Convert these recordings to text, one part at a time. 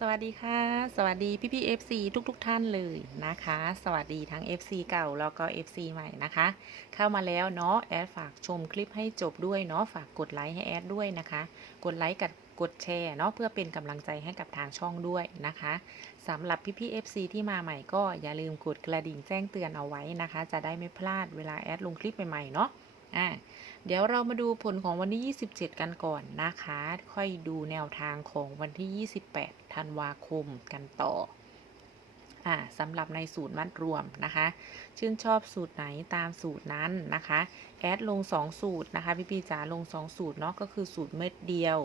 สวัสดีค่ะ สวัสดีพี่พี่ๆ FC ทุกๆทท่านเลยนะคะ สวัสดีทั้ง FC เก่าแล้วก็ FC ใหม่นะคะ เข้ามาแล้วเนาะแอดฝากชมคลิปให้จบด้วยเนาะฝากกดไลค์ให้แอดด้วยนะคะ กดไลค์กับกดแชร์เนาะเพื่อเป็นกำลังใจให้กับทางช่องด้วยนะคะสำหรับพี่พี่ FC ที่มาใหม่ก็อย่าลืมกดกระดิ่งแจ้งเตือนเอาไว้นะคะ จะได้ไม่พลาดเวลาแอดลงคลิปใหม่ๆเนาะ อ่าเดี๋ยวเรามาดูผลของวันที่ 27 กันก่อนนะคะ ค่อยดูแนวทางของวันที่ 28 ธันวาคมกันต่ออ่าสำหรับในสูตรมัดรวมนะคะ ชื่นชอบสูตรไหนตามสูตรนั้นนะคะ แอดลง 2 สูตรนะคะ พี่ปีจ๋าลง 2 สูตรเนาะก็คือสูตรเม็ดเดียว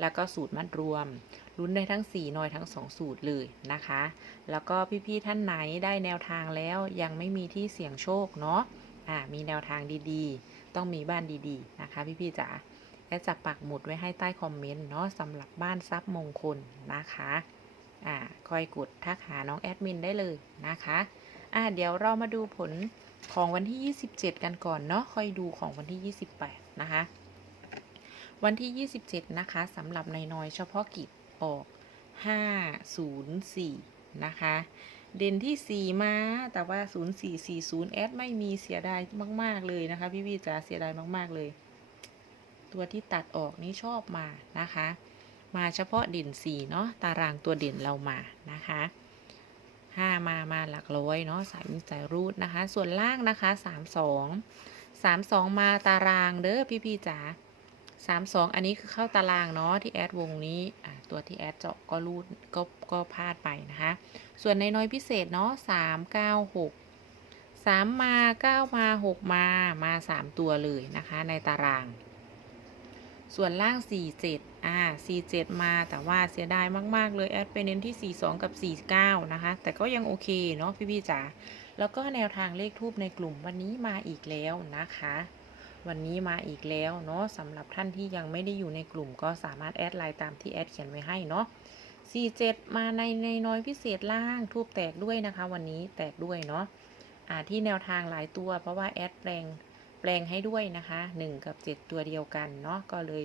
แล้วก็สูตรมัดรวม ลุ้นได้ทั้ง4นอยทั้ง 2 สูตรเลยนะคะ แล้วก็พี่ๆท่านไหนได้แนวทางแล้วยังไม่มีที่เสี่ยงโชคเนาะอ่ามีแนวทางดีๆ ต้องมีบ้านดีๆนะคะ พี่ๆจ๋าแอดจะปักหมุดไว้ให้ใต้คอมเมนต์เนาะสำหรับบ้านทรัพย์มงคลนะคะอ่าคอยกดทักหาน้องแอดมินได้เลยนะคะอ่าเดี๋ยวเรามาดูผลของวันที่ 27 กันก่อนเนาะค่อยดูของวันที่ 28 นะคะ วันที่ 27 นะคะสำหรับในน้อยเฉพาะกิจออก 504 นะคะ เด่นที่ 4 มาแต่ว่า 0440แอดไม่มีเสียดายมาก ๆ เลยนะคะ พี่พี่จ๋าเสียดายมาก ๆ เลย ตัวที่ตัดออกนี่ชอบมานะคะ มาเฉพาะเด่น 4 เนาะตารางตัวเด่นเรามานะคะ 5 มามาหลักร้อยเนาะสายสายรูดนะคะ ส่วนล่างนะคะ 32 32 มาตารางเด้อพี่พี่จ๋า 32อันนี้คือเข้าตารางเนาะที่แอดวงนี้ตัวที่แอดเจาะก็รูดก็ก็พลาดไปนะคะ ส่วนในน้อยพิเศษเนาะสามเก้าหกสามมาเก้ามาหกมามาสามตัวเลยนะคะในตาราง ส่วนล่างสี่เจ็ดอ่าสี่เจ็ดมาแต่ว่าเสียดายมากๆ เลยแอดไปเน้นที่สี่สองกับสี่เก้านะคะ แต่ก็ยังโอเคเนาะพี่พี่ๆจ๋าแล้วก็แนวทางเลขทูบในกลุ่มวันนี้มาอีกแล้วนะคะ วันนี้มาอีกแล้วเนาะสำหรับท่านที่ยังไม่ได้อยู่ในกลุ่มก็สามารถแอดไลน์ตามที่แอดเขียนไว้ให้เนาะ47 มาในในน้อยพิเศษล่างทูบแตกด้วยนะคะ วันนี้แตกด้วยเนาะอ่าที่แนวทางหลายตัวเพราะว่าแอดแปลงแปลงให้ด้วยนะคะ 1 กับ 7 ตัวเดียวกันเนาะก็เลย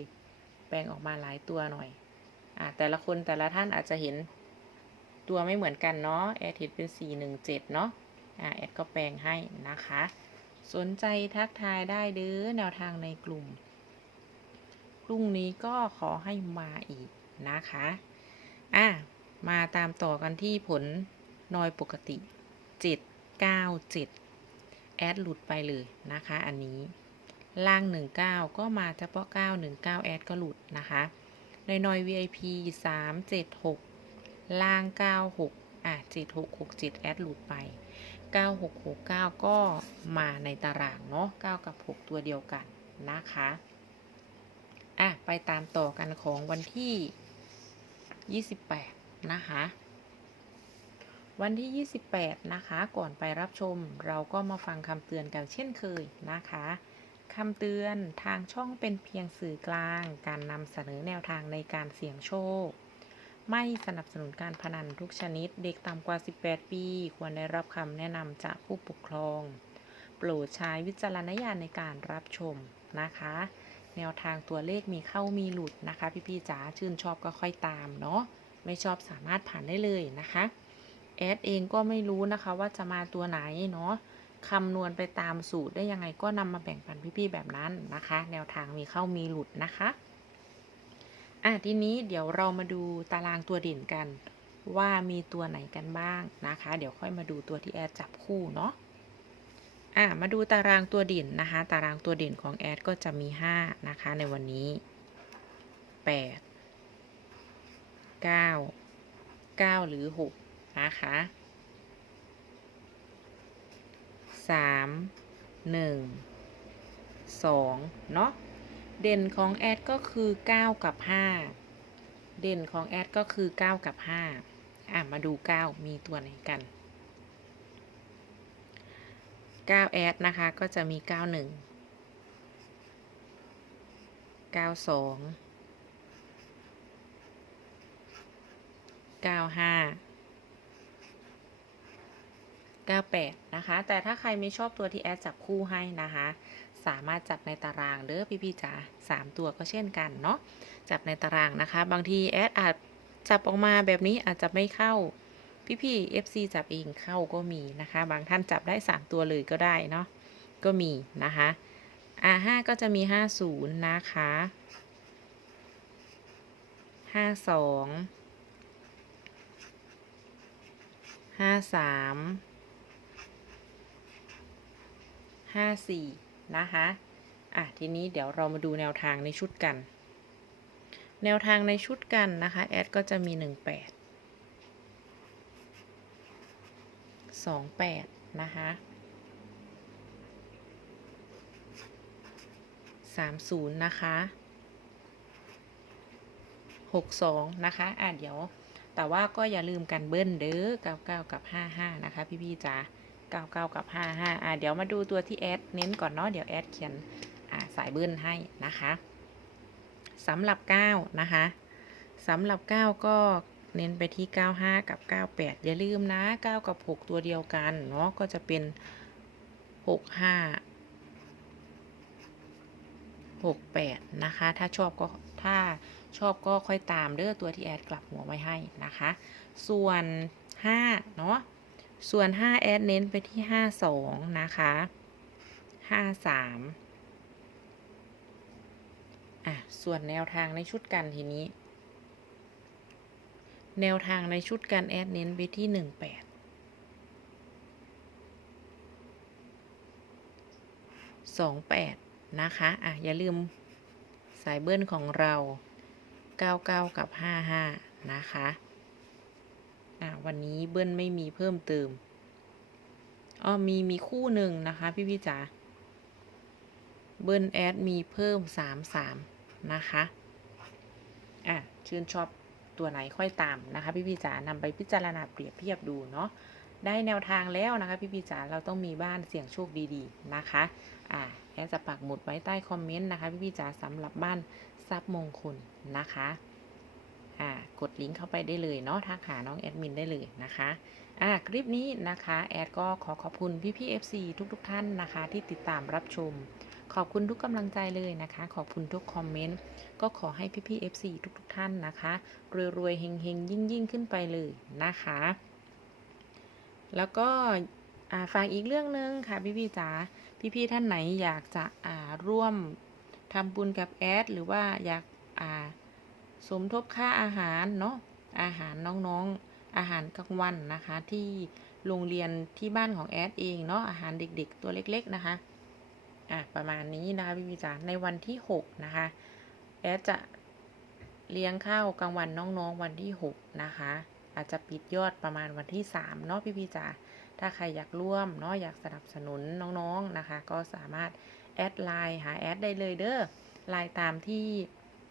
แปลงออกมาหลายตัวหน่อยอ่าแต่ละคนแต่ละท่านอาจจะเห็นตัวไม่เหมือนกันเนาะแอดเห็นเป็น 417 เนาะอ่าแอดก็แปลงให้นะคะ สนใจทักทายได้เด้อแนวทางในกลุ่ม พรุ่งนี้ก็ขอให้มาอีกนะคะ อะ มาตามต่อกันที่ผลนอยปกติ 7 9 7 แอดหลุดไปเลยนะคะ อันนี้ ล่าง 19 ก็มาเฉพาะ 919 แอดก็หลุดนะคะในนอย VIP 3 7 6 ล่าง 96 อะ 7667 แอดหลุดไป 9669 ก็มาในตารางเนาะ9 กับ 6 ตัวเดียวกันนะคะ อะ ไปตามต่อกันของวันที่ 28 นะคะ วันที่ 28 นะคะ ก่อนไปรับชมเราก็มาฟังคำเตือนกันเช่นเคยนะคะคำเตือนทางช่องเป็นเพียงสื่อกลาง การนำเสนอแนวทางในการเสี่ยงโชค ไม่สนับสนุนการพนันทุกชนิด เด็กต่ำกว่า 18 ปี ควรได้รับคำแนะนำจากผู้ปกครอง โปรดใช้วิจารณญาณในการรับชมนะคะ แนวทางตัวเลขมีเข้ามีหลุดนะคะ พี่ๆจ๋าชื่นชอบก็ค่อยตามเนาะ ไม่ชอบสามารถผ่านได้เลยนะคะ แอดเองก็ไม่รู้นะคะว่าจะมาตัวไหนเนาะคำนวณไปตามสูตรได้ยังไงก็นำมาแบ่งปันพี่ๆแบบนั้นนะคะ แนวทางมีเข้ามีหลุดนะคะ อะทีนี้เดี๋ยวเรามาดูตารางตัวเด่นกัน ว่ามีตัวไหนกันบ้างนะคะ เดี๋ยวค่อยมาดูตัวที่แอดจับคู่เนาะอะมาดูตารางตัวเด่นนะคะ ตารางตัวเด่นของแอดก็จะมี 5 นะคะ ในวันนี้ 8 9 9 หรือ 6 นะคะ 3 1 2 เนาะ เด่นของแอดก็คือ 9 กับ 5 เด่นของแอดก็คือ 9 กับ 5 อะ มาดู 9 มีตัวไหนกัน 9 แอดนะคะ ก็จะมี 91 92 95 98 นะคะ แต่ถ้าใครไม่ชอบตัวที่แอดจับคู่ให้นะคะ สามารถจับในตารางเด้อพี่ๆจ๋า3ตัวก็เช่นกันเนาะ จับในตารางนะคะ บางทีแอดอาจจับออกมาแบบนี้อาจจะไม่เข้า พี่ๆ FC จับเองเข้าก็มีนะคะ บางท่านจับได้ 3 ตัวเลยก็ได้เนาะ ก็มีนะคะอ่าห้าก็จะมี 50 นะคะห้า สองห้าสี่นะคะ อะ ทีนี้เดี๋ยวเรามาดูแนวทางในชุดกัน แนวทางในชุดกันนะคะ แอดก็จะมี 18 28 นะคะ 30 นะคะ 62 นะคะ อะ เดี๋ยว แต่ว่าก็อย่าลืมกันเบิ้ลเด้อ 99 กับ 55 นะคะ พี่ๆจ๋า 99กับ55อะเดี๋ยวมาดูตัวที่แอดเน้นก่อนเนาะเดี๋ยวแอดเขียนอ่าสายเบิ้ลให้นะคะสำหรับ9นะคะสำหรับ9ก็เน้นไปที่ 95 กับ 98 อย่าลืมนะ 9 กับ 6 ตัวเดียวกัน เนาะก็จะเป็น 65 68 นะคะ ถ้าชอบก็ถ้าชอบก็ค่อยตามเด้อตัวที่แอดกลับหัวไว้ให้นะคะ ส่วน 5 เนาะ ส่วน 5 แอดเน้นไปที่ 52 นะคะ 53 อะ ส่วนแนวทางในชุดกันทีนี้ แนวทางในชุดกันแอดเน้นไปที่ 18 28 นะคะ อะ อย่าลืมสายเบิ้ลของเรา 99 กับ 55 นะคะ อะวันนี้เบิ้ลไม่มีเพิ่มเติมอ๋อมีมีคู่หนึ่งนะคะ พี่พี่จ๋าเบิ้ลแอดมีเพิ่ม33นะคะอะชื่นชอบตัวไหนค่อยตามนะคะ พี่พี่จ๋านำไปพิจารณาเปรียบเทียบดูเนาะได้แนวทางแล้วนะคะ พี่พี่จ๋าเราต้องมีบ้านเสี่ยงโชคดีๆนะคะอะแอดจะปักหมุดไว้ใต้คอมเมนต์นะคะ พี่พี่จ๋าสำหรับบ้านทรัพย์มงคลนะคะ อ่ากดลิงก์เข้าไปได้เลยเนาะทักหาน้องแอดมินได้เลยนะคะอ่าคลิปนี้นะคะแอดก็ขอขอบคุณพี่พี่ FC ทุกๆทท่านนะคะ ที่ติดตามรับชม ขอบคุณทุกกำลังใจเลยนะคะ ขอบคุณทุกคอมเมนต์ก็ขอให้พี่พี่ FC ทุกๆทท่านนะคะรวยๆเฮงๆ ยิ่งๆ ขึ้นไปเลยนะคะ แล้วก็อ่าฝากอีกเรื่องหนึงค่ะพี่พี่จ๋าพี่พี่ท่านไหนอยากจะอ่าร่วมทำบุญกับแอดหรือว่าอยากอ่า สมทบค่าอาหารเนาะอาหารน้องๆอาหารกลางวันนะคะ ที่โรงเรียนที่บ้านของแอดเองเนาะอาหารเด็กๆ ตัวเล็กๆนะคะอะประมาณนี้นะคะพี่พี่จ๋าในวันที่ 6 นะคะ แอดจะเลี้ยงข้าวกลางวันน้องๆวันที่ 6 นะคะ อาจจะปิดยอดประมาณวันที่ 3 เนาะพี่พี่จ๋าถ้าใครอยากร่วมเนาะอยากสนับสนุนน้องๆนะคะ ก็สามารถแอดไลน์หาแอดได้เลยเด้อไลน์ตามที่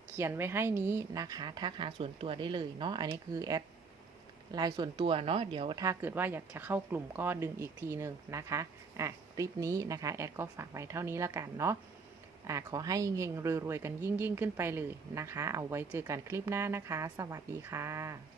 เขียนไว้ให้นี้นะคะทักหาส่วนตัวได้เลยเนาะอันนี้คือแอดไลน์ส่วนตัวเนาะเดี๋ยวถ้าเกิดว่าอยากจะเข้ากลุ่มก็ดึงอีกทีหนึ่งนะคะอะคลิปนี้นะคะแอดก็ฝากไว้เท่านี้แล้วกันเนาะอะขอให้เฮงรวยๆกันยิ่งๆ ขึ้นไปเลยนะคะ เอาไว้เจอกันคลิปหน้านะคะ สวัสดีค่ะ